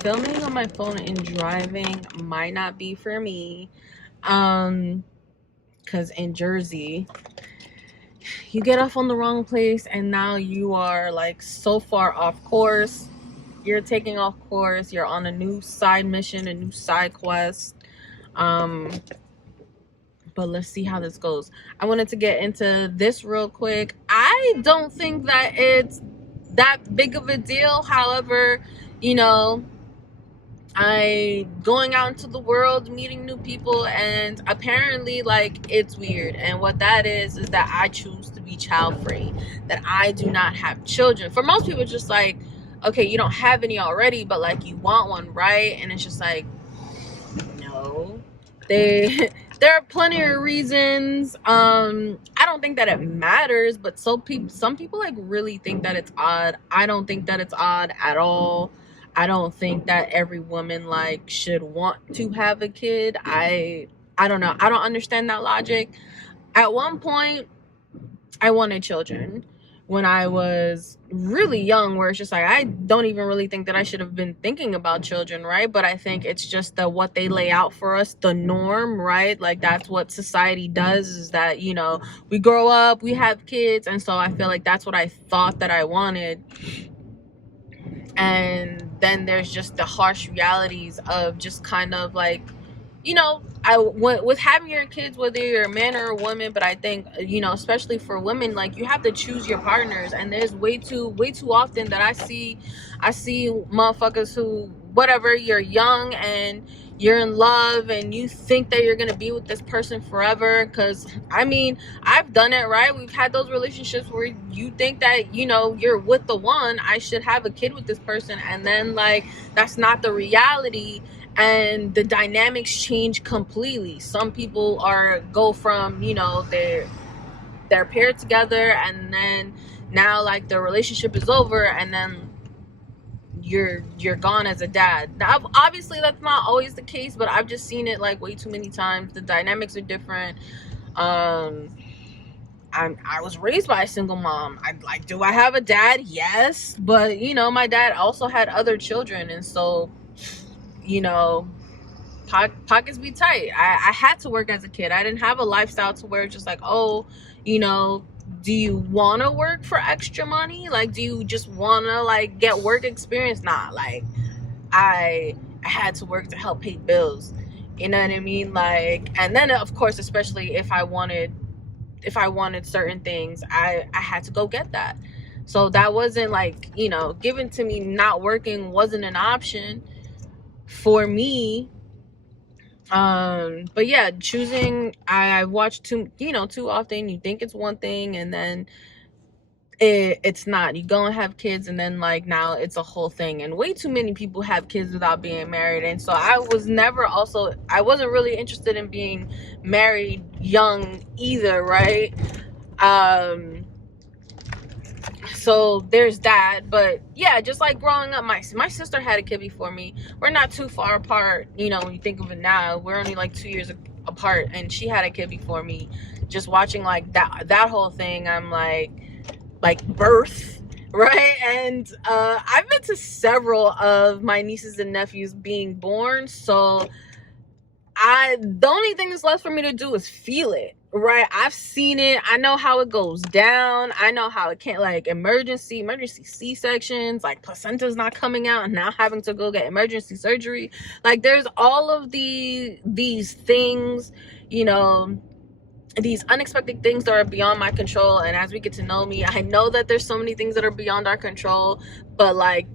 filming on my phone and driving might not be for me. Because in Jersey, you get off on the wrong place and now you are like so far off course. You're taking off course. You're on a new side mission, a new side quest. But let's see how this goes. I wanted to get into this real quick. I don't think that it's that big of a deal. However, you know, I going out into the world, meeting new people, and apparently like it's weird. And what that is that I choose to be child free, that I do not have children. For most people, it's just like, okay, you don't have any already, but like you want one, right? And it's just like, no. There are plenty of reasons. I don't think that it matters, but some people like really think that it's odd. I don't think that it's odd at all. I don't think that every woman like should want to have a kid. I don't know. I don't understand that logic. At one point, I wanted children when I was really young, where it's just like, I don't even really think that I should have been thinking about children, right? But I think it's just what they lay out for us, the norm, right? Like that's what society does, is that, you know, we grow up, we have kids. And so I feel like that's what I thought that I wanted. And then there's just the harsh realities of just kind of like, you know, with having your kids, whether you're a man or a woman, but I think, you know, especially for women, like you have to choose your partners. And there's way too often that I see motherfuckers who, whatever, you're young and you're in love and you think that you're gonna be with this person forever. Because I mean, I've done it, right? We've had those relationships where you think that, you know, you're with the one, I should have a kid with this person, and then like that's not the reality. And the dynamics change completely. Some people go from, you know, they're paired together, and then now like the relationship is over, and then you're gone as a dad. Now obviously that's not always the case, but I've just seen it like way too many times. The dynamics are different. I was raised by a single mom. Do I have a dad? Yes, but you know, my dad also had other children, and so, you know, pockets be tight. I had to work as a kid. I didn't have a lifestyle to where it's just like, oh, you know, do you want to work for extra money? Like, do you just want to like get work experience? Nah, like I had to work to help pay bills. You know what I mean? Like, and then of course, especially if I wanted certain things, I had to go get that. So that wasn't like, you know, given to me. Not working wasn't an option for me. But yeah, choosing, I watch too often. You think it's one thing, and then it's not. You go and have kids, and then like now it's a whole thing. And way too many people have kids without being married. And so I wasn't really interested in being married young either, right? So there's that. But yeah, just like growing up, my sister had a kid before me. We're not too far apart, you know, when you think of it now. We're only like 2 years apart, and she had a kid before me. Just watching like that whole thing, I'm like birth, right? And I've been to several of my nieces and nephews being born, so the only thing that's left for me to do is feel it, right? I've seen it. I know how it goes down. I know how it can't, like emergency C-sections, like placenta's not coming out and now having to go get emergency surgery. Like there's all of these things, you know, these unexpected things that are beyond my control. And as we get to know me, I know that there's so many things that are beyond our control, but like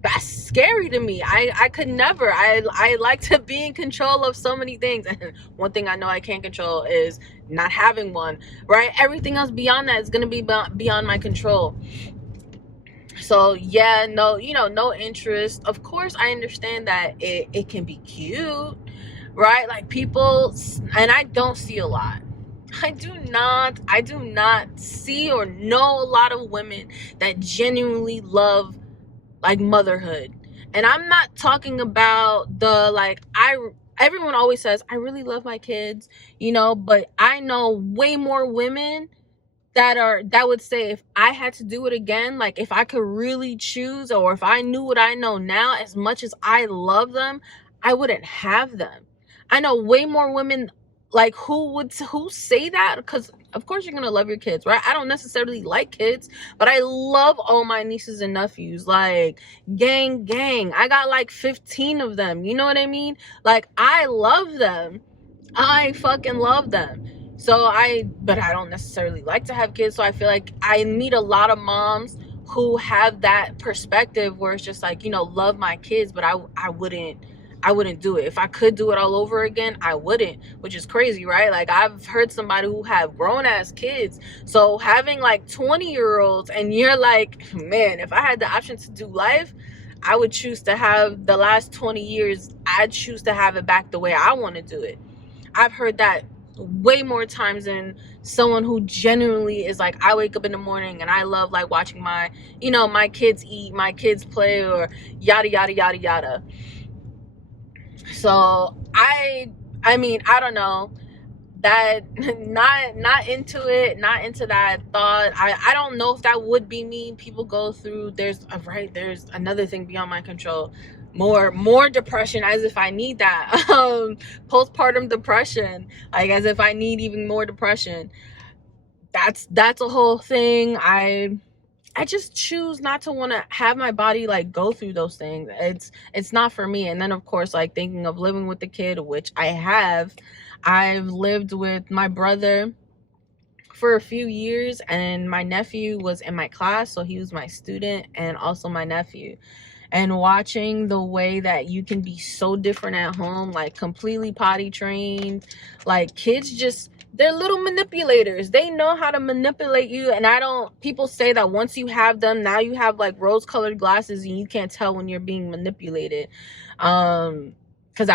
that's scary to me. I could never. I like to be in control of so many things, and one thing I know I can't control is not having one, right? Everything else beyond that is going to be beyond my control. So yeah, no, you know, no interest. Of course I understand that it can be cute, right? Like people, and I don't see a lot. I do not see or know a lot of women that genuinely love like motherhood. And I'm not talking about the like, everyone always says I really love my kids, you know, but I know way more women that would say, if I had to do it again, like if I could really choose, or if I knew what I know now, as much as I love them, I wouldn't have them. I know way more women like who say that, because of course you're gonna love your kids, right? I don't necessarily like kids, but I love all my nieces and nephews, like gang. I got like 15 of them, you know what I mean? Like, I love them. I fucking love them. But I don't necessarily like to have kids. So I feel like I meet a lot of moms who have that perspective where it's just like, love my kids, but I wouldn't do it. If I could do it all over again, I wouldn't, which is crazy, right? Like, I've heard somebody who have grown ass kids. So having like 20-year-olds, and you're like, man, if I had the option to do life, I would choose to have the last 20 years. I'd choose to have it back the way I want to do it. I've heard that way more times than someone who genuinely is like, I wake up in the morning and I love like watching my kids eat, my kids play, or yada yada yada yada. So I mean, I don't know, that not into it, not into that thought. I don't know if that would be me. People go through, there's another thing beyond my control, more depression, as if I need that. Postpartum depression, like as if I need even more depression. That's a whole thing. I just choose not to want to have my body like go through those things. It's not for me. And then of course, like thinking of living with the kid, which I've lived with my brother for a few years, and my nephew was in my class, so he was my student and also my nephew. And watching the way that you can be so different at home, like completely potty trained, like kids just, they're little manipulators. They know how to manipulate you. And people say that once you have them, now you have like rose colored glasses and you can't tell when you're being manipulated. Because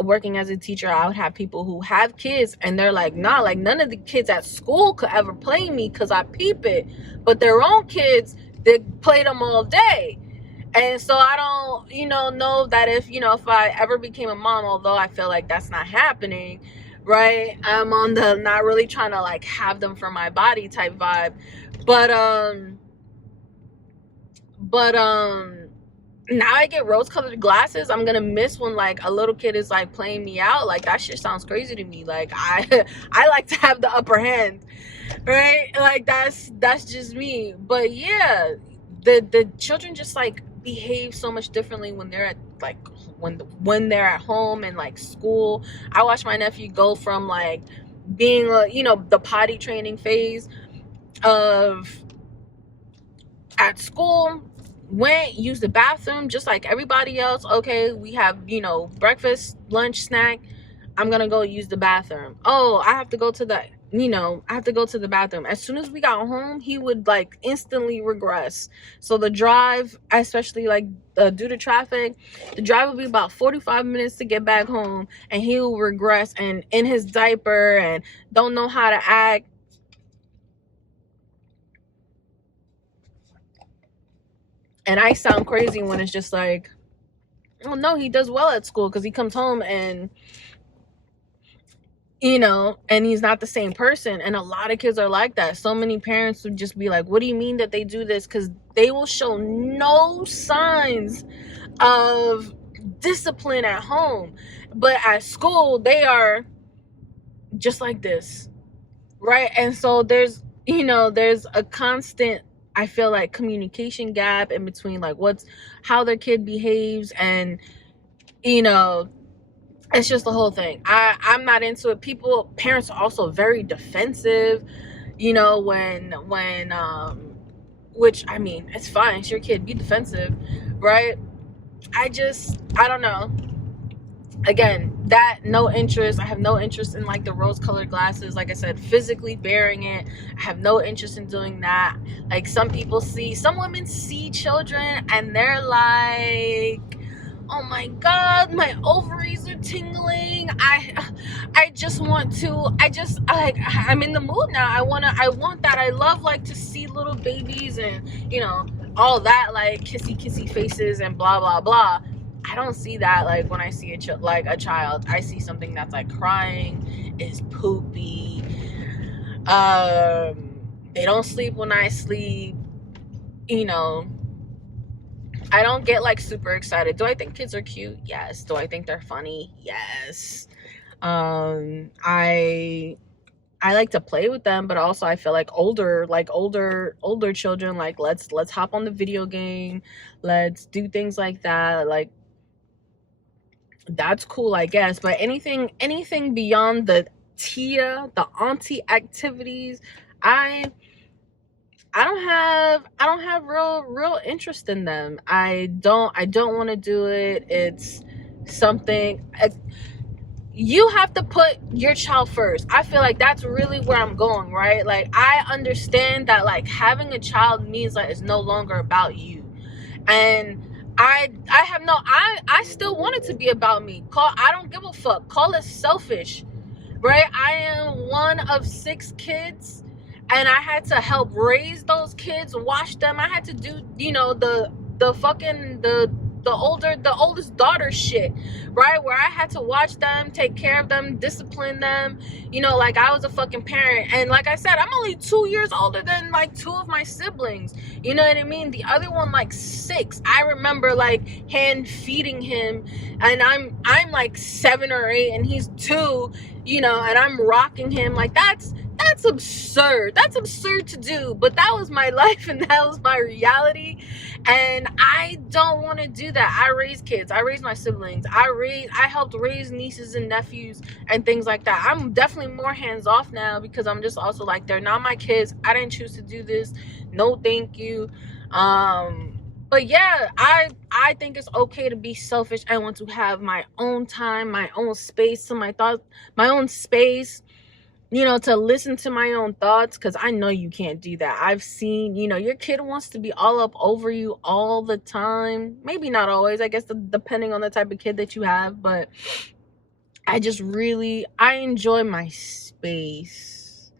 working as a teacher, I would have people who have kids and they're like, nah, like none of the kids at school could ever play me because I peep it. But their own kids, they play them all day. And so I don't, know that if I ever became a mom, although I feel like that's not happening, right? I'm on the not really trying to like have them for my body type vibe. But now I get rose colored glasses. I'm gonna miss when like a little kid is like playing me out. Like, that shit sounds crazy to me. Like, I like to have the upper hand, right? Like, that's just me. But yeah, the children just like behave so much differently when they're at like when they're at home and like school. I watched my nephew go from like being the potty training phase of at school, went, used the bathroom just like everybody else. Okay, we have breakfast, lunch, snack. I'm gonna go use the bathroom. Oh, I have to go to the bathroom. As soon as we got home, he would like instantly regress. So the drive, especially like due to traffic, the drive would be about 45 minutes to get back home, and he will regress and in his diaper and don't know how to act. And I sound crazy when it's just like, oh no, he does well at school because he comes home and and he's not the same person. And a lot of kids are like that. So many parents would just be like, what do you mean that they do this? Because they will show no signs of discipline at home, but at school they are just like this, right? And so there's a constant, I feel like, communication gap in between like how their kid behaves, and it's just the whole thing. I'm not into it. Parents are also very defensive, when which, I mean, it's fine, it's your kid, be defensive, right? I don't know. Again, no interest. I have no interest in like the rose colored glasses. Like I said, physically bearing it, I have no interest in doing that. Like, some women see children and they're like, oh my god, my ovaries are tingling. I just want to, I'm in the mood now. I want that. I love like to see little babies and all that, like kissy faces and blah blah blah. I don't see that like when I see a child. I see something that's like crying, is poopy, They don't sleep when I sleep. You know, I don't get like super excited. Do I think kids are cute? Yes. Do I think they're funny? Yes. I like to play with them, but also I feel like older children, like let's hop on the video game, let's do things like that. Like that's cool, I guess. But anything beyond the the auntie activities, I I don't have real interest in them. I don't want to do it. It's something you have to put your child first. I feel like that's really where I'm going, right? Like I understand that like having a child means like it's no longer about you. And I have no I still want it to be about me. I don't give a fuck. Call it selfish. Right? I am one of 6 kids and I had to help raise those kids, watch them. I had to do, the fucking the oldest daughter shit, right? Where I had to watch them, take care of them, discipline them, like I was a fucking parent. And like I said, I'm only 2 years older than like 2 of my siblings. You know what I mean? The other one like 6. I remember like hand feeding him, and I'm like 7 or 8 and he's 2, and I'm rocking him. Like that's absurd. That's absurd to do, but that was my life and that was my reality. And I don't want to do that. I raise kids. I raise my siblings. I helped raise nieces and nephews and things like that. I'm definitely more hands off now because I'm just also like, they're not my kids. I didn't choose to do this. No, thank you. But yeah, I think it's okay to be selfish. I want to have my own time, my own space, to my thoughts, my own space, to listen to my own thoughts, because I know you can't do that. I've seen, your kid wants to be all up over you all the time. Maybe not always, I guess, depending on the type of kid that you have. But I enjoy my space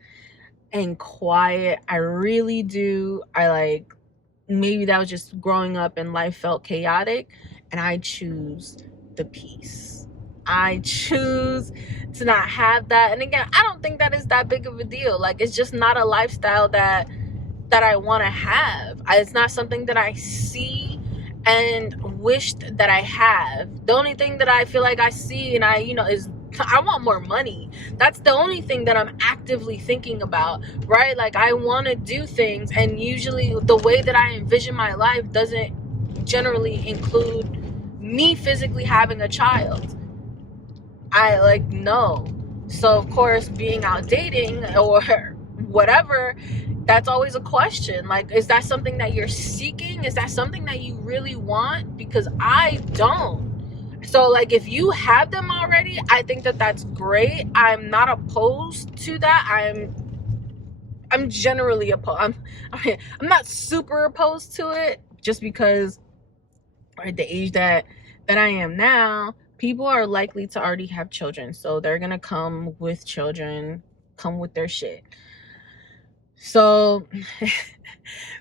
and quiet. I really do. Maybe that was just growing up and life felt chaotic, and I choose the peace. I choose to not have that. And again, I don't think that is that big of a deal. Like, it's just not a lifestyle that I want to have. It's not something that I see and wished that I have. The only thing that I feel like I see and is I want more money. That's the only thing that I'm actively thinking about, right? Like, I want to do things, and usually the way that I envision my life doesn't generally include me physically having a child. No. So of course, being out dating or whatever, that's always a question. Like, is that something that you're seeking? Is that something that you really want? Because I don't. So like, if you have them already, I think that that's great. I'm not opposed to that. I'm generally opposed. I'm not super opposed to it, just because at the age that I am now, people are likely to already have children. So they're going to come with children, come with their shit. So,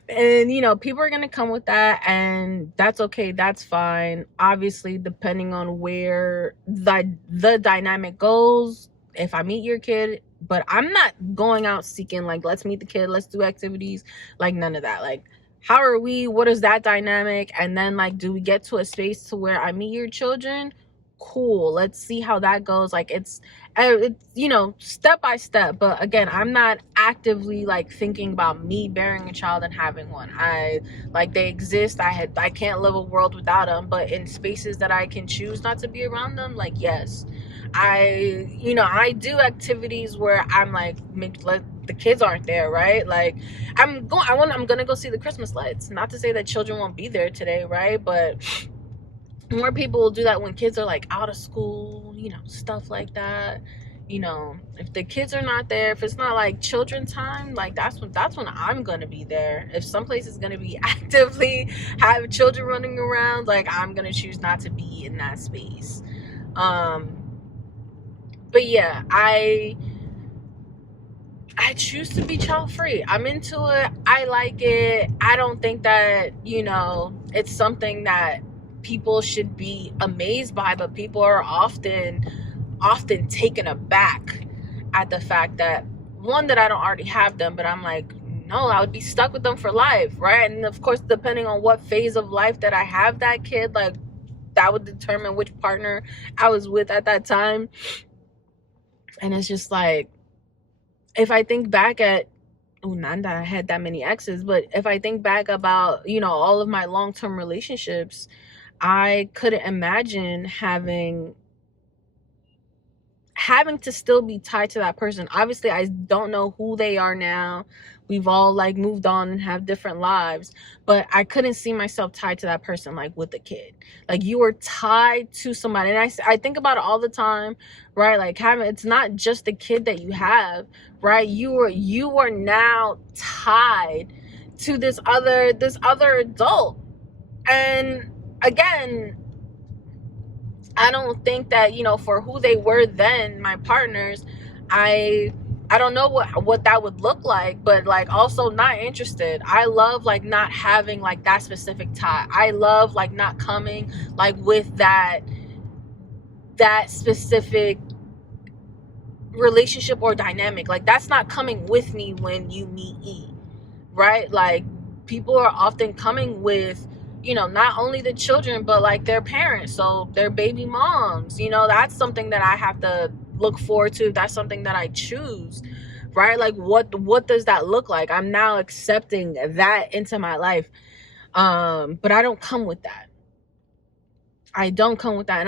and people are going to come with that, and that's okay. That's fine. Obviously, depending on where the dynamic goes, if I meet your kid, but I'm not going out seeking like, let's meet the kid, let's do activities, like none of that. Like, how are we? What is that dynamic? And then like, do we get to a space to where I meet your children? Cool, let's see how that goes. Like, it's step by step. But again, I'm not actively like thinking about me bearing a child and having one. They exist. I can't live a world without them, but in spaces that I can choose not to be around them, like, yes, I do activities where I'm like, the kids aren't there, right? Like, I'm gonna go see the Christmas lights. Not to say that children won't be there today, right? But more people will do that when kids are like out of school, stuff like that. If the kids are not there, if it's not like children time, like that's when I'm gonna be there. If someplace is gonna be actively have children running around, like, I'm gonna choose not to be in that space. But yeah, I choose to be child free. I'm into it. I like it. I don't think that, it's something that people should be amazed by, but people are often taken aback at the fact that, one, that I don't already have them, but I'm like, no, I would be stuck with them for life, right? And of course, depending on what phase of life that I have that kid, like, that would determine which partner I was with at that time. And it's just like, if I think back at, not that I had that many exes, but if I think back about, all of my long-term relationships, I couldn't imagine having to still be tied to that person. Obviously, I don't know who they are now. We've all like moved on and have different lives, but I couldn't see myself tied to that person, like with a kid. Like, you were tied to somebody. And I think about it all the time, right? Like, it's not just the kid that you have, right? You are now tied to this other adult. And again, I don't think that, for who they were then, my partners, I don't know what that would look like, but like, also not interested. I love like not having like that specific tie. I love like not coming like with that specific relationship or dynamic. Like, that's not coming with me when you meet E, right? Like, people are often coming with, not only the children, but like their parents, so their baby moms. That's something that I have to look forward to. That's something that I choose, right? Like, what does that look like? I'm now accepting that into my life. But I don't come with that. And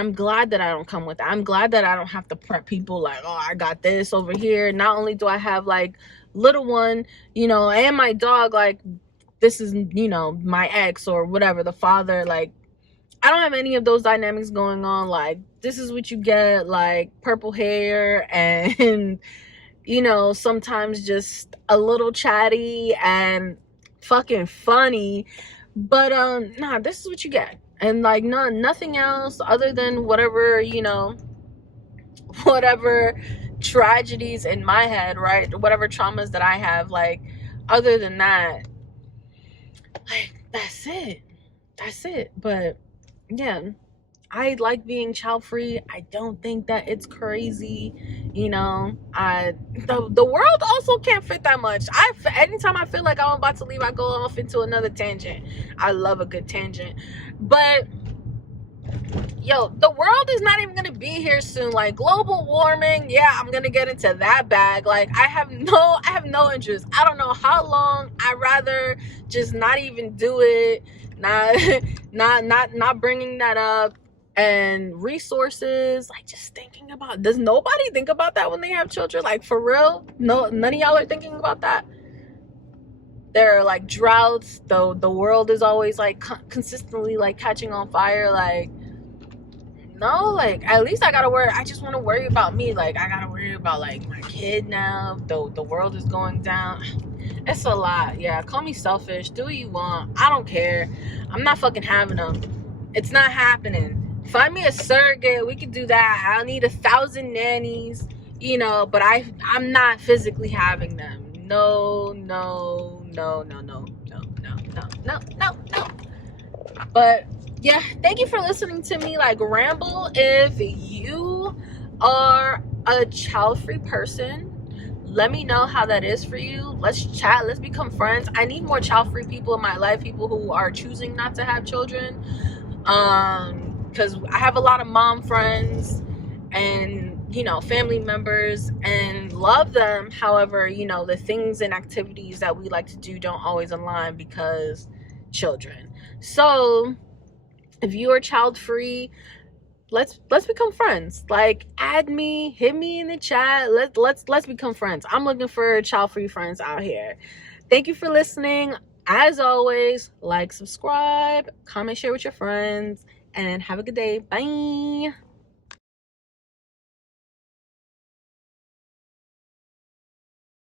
I'm glad that I don't come with that. I'm glad that I don't have to prep people like, oh, I got this over here. Not only do I have like little one, and my dog, like, this is, my ex or whatever, the father, like, I don't have any of those dynamics going on. Like, this is what you get, like, purple hair and, sometimes just a little chatty and fucking funny. But, nah, this is what you get. And, like, nothing else other than whatever, whatever tragedies in my head, right? Whatever traumas that I have, like, other than that, like, that's it. But yeah, I like being child free. I don't think that it's crazy. The world also can't fit that much. Anytime I feel like I'm about to leave, I go off into another tangent. I love a good tangent. But yo, the world is not even gonna be here soon. Like, global warming, yeah, I'm gonna get into that bag. Like, I have no interest. I don't know how long. I'd rather just not even do it. Not bringing that up. And resources, like, just thinking about, does nobody think about that when they have children? Like, for real? No, none of y'all are thinking about that. There are like droughts, though the world is always like consistently like catching on fire. Like, no, like, at least I just want to worry about me. Like, I gotta worry about like my kid now, though the world is going down. It's a lot. Yeah, call me selfish, do what you want, I don't care. I'm not fucking having them. It's not happening. Find me a surrogate, we could do that. I'll need 1,000 nannies, but I'm not physically having them. No. But yeah, thank you for listening to me like ramble. If you are a child-free person, let me know how that is for you. Let's chat, let's become friends. I need more child-free people in my life, people who are choosing not to have children. Because I have a lot of mom friends and family members, and love them. However, the things and activities that we like to do don't always align because children. So if you are child free, let's become friends. Like, add me, hit me in the chat. Let's become friends. I'm looking for child free friends out here. Thank you for listening. As always, like, subscribe, comment, share with your friends, and have a good day. Bye.